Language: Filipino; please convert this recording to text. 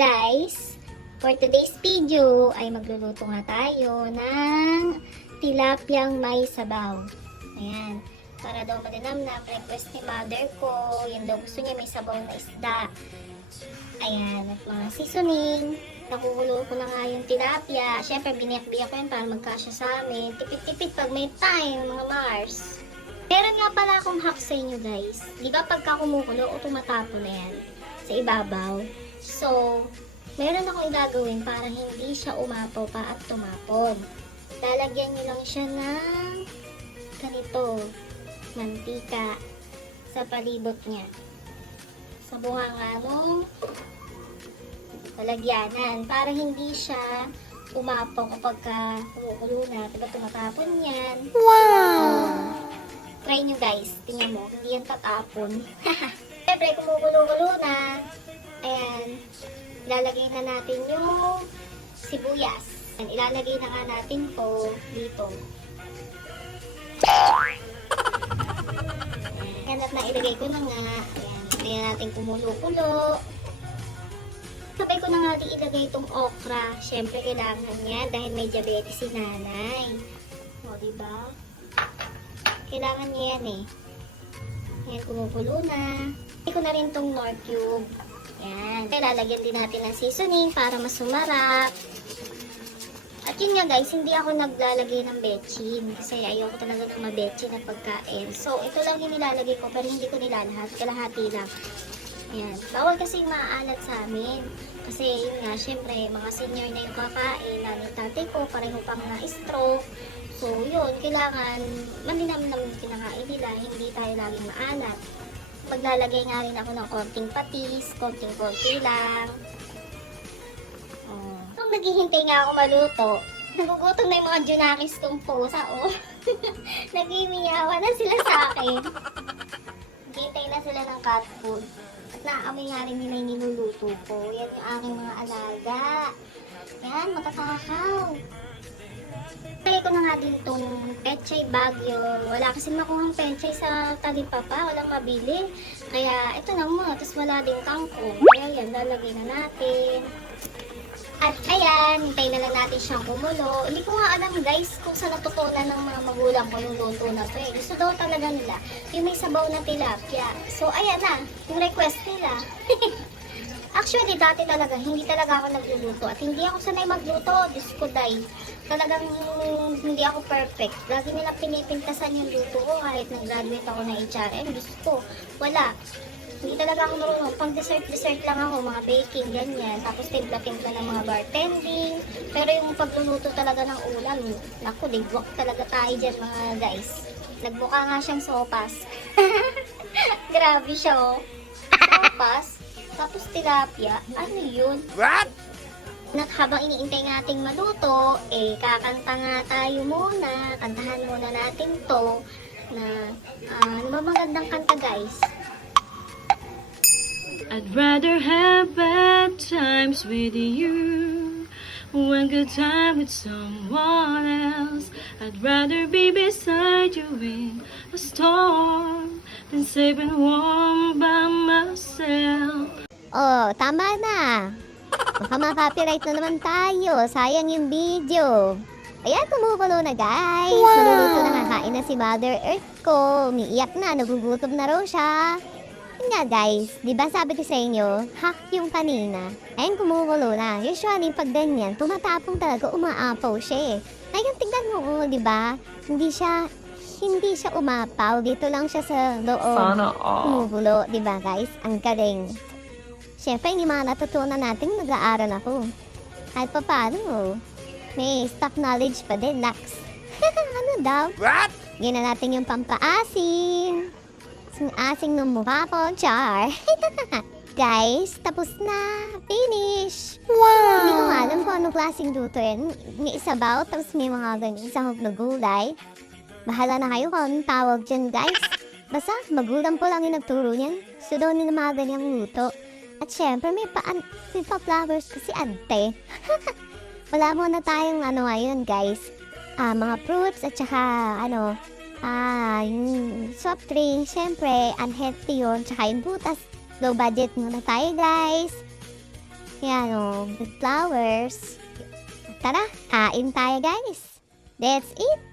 Guys, for today's video ay magluluto nga tayo ng tilapyang may sabaw. Ayan, para daw madinamnam, request ni mother ko, yun daw gusto niya may sabaw na isda. Ayan, at mga seasoning, nakukulo ko na nga yung tilapia. Syempre, biniyak-biyak ko yun para magkasya sa amin. Tipid-tipid pag may time, mga Mars. Meron nga pala akong hack sa inyo guys. Di ba pagka kumukulo o tumatapon na yan sa ibabaw? So, meron akong gagawin para hindi siya umapaw pa at tumapon. Lalagyan nyo lang siya ng ganito, mantika sa palibot niya. Sa bunganga nung lalagyanan para hindi siya umapaw kapag kumukulo na. Diba tumatapon yan? Wow! Try nyo guys. Tingnan mo, hindi yan tatapon. Siyempre, kumukulo-kulo na. Ayan, ilalagay na natin yung sibuyas. Ayan, ilalagay na nga natin to dito. Ayan, at nailagay ko na nga. Ayan, ayan natin kumulo-kulo. Sabay ko na nga din ilagay itong okra. Siyempre, kailangan niya dahil may diabetes si nanay. O, diba? Kailangan niya yan eh. Ayan, kumukulo na. Ilagay ko na rin itong Knorr cube. Ayan. Lalagyan din natin ng seasoning para mas sumarap. At yun nga guys, hindi ako naglalagay ng betchin. Kasi ayoko talaga ng mabetchin na pagkain. So, ito lang yung nilalagay ko pero hindi ko nilalahat. Kalahati lang. Ayan. Bawal kasi maalat sa amin. Kasi yun nga, syempre, mga senior na yung kakain. Lalo yung tatay ko, pareho pang na-stroke. So, yun, kailangan malinam-nam yung kinakain nila. Hindi tayo laging maalat. Maglalagay nga rin ako ng konting patis, konting-konti lang. Nung naghihintay nga ako maluto, nagugutom na yung mga junakis kong pusa, oh. Nag-imiyawa na sila sa akin. Naghihintay na sila ng cat food. At naaamoy nga rin nila yung niluluto ko. Yan yung aking mga alaga. Yan, matatakaw. Kaya ko na nga din itong pechay bagyo. Wala kasi makuhang pechay sa talipapa. Walang mabili. Kaya ito na mo. Tapos wala din kangkong. Kaya yan, lalagay na natin. At ayan, hintay na lang natin siyang kumulo. Hindi ko nga alam guys kung saan natutunan ng mga magulang ko yung luto na to eh. Gusto daw talaga nila yung may sabaw na tilapia. So ayan na, yung request nila. Actually, dati talaga, hindi talaga ako nagluluto. At hindi ako sanay magluto. Diyos ko, day. Talagang hindi ako perfect. Lagi nila pinipintasan yung luto ko kahit nag-graduate ako ng HRM. Diyos ko, wala. Hindi talaga ako marunong. Pang dessert lang ako, mga baking, ganyan. Tapos timpla-timpla ng mga bartending. Pero yung pagluluto talaga ng ulam, naku, ligwak talaga tayo dyan mga guys. Nagbuka nga siyang sopas. Grabe siya, oh. Sopas. Tapos tilapia, ano yun? What? At habang iniintay nating maluto, kakanta nga tayo muna. Kantahan muna natin to na, ano ba magandang kanta guys? I'd rather have bad times with you when good time with someone else. I'd rather be beside you in a storm than safe and warm by myself. Oh, tama na. Baka ma-copyright na naman tayo. Sayang yung video. Ayan, kumukulo na guys. Wow! Naluluto na nga, kain na si Mother Earth ko. Umiiyak na, nagugutom na raw siya. Yun nga guys, di ba sabi ko sa inyo, hack yung kanina. Ayan, kumukulo na. Usually, pag ganyan, tumatapong talaga, umaapaw siya eh. Ngayon, tignan mo, di ba? Hindi siya umapaw. Dito lang siya sa loob. Sana all. Kumukulo, di ba guys? Ang galing. Siyempre, hindi mga natutunan natin, nag-aaral ako. Kahit pa paano, may stock knowledge pa din, Nax. Ano daw? What? Gina natin yung pampaasin. Asing ng mukha ko, char. Guys, tapos na. Finish. Wow! Hindi ko alam kung anong klaseng luto yan. May isabaw, tapos may mga ganyan sahog na gulay. Bahala na kayo kung anong tawag dyan, guys. Basta, magulang po lang yung nagturo niyan. So, daw nila mga ganyang luto. At syempre, may pa-flowers kasi ante. Wala muna tayong ngayon, guys. Mga fruits at saka, yung soft drink. Syempre, unhealthy yun. Tsaka yung butas. Low budget muna tayo, guys. Yan o, with flowers. Tara, kain tayo guys. That's it.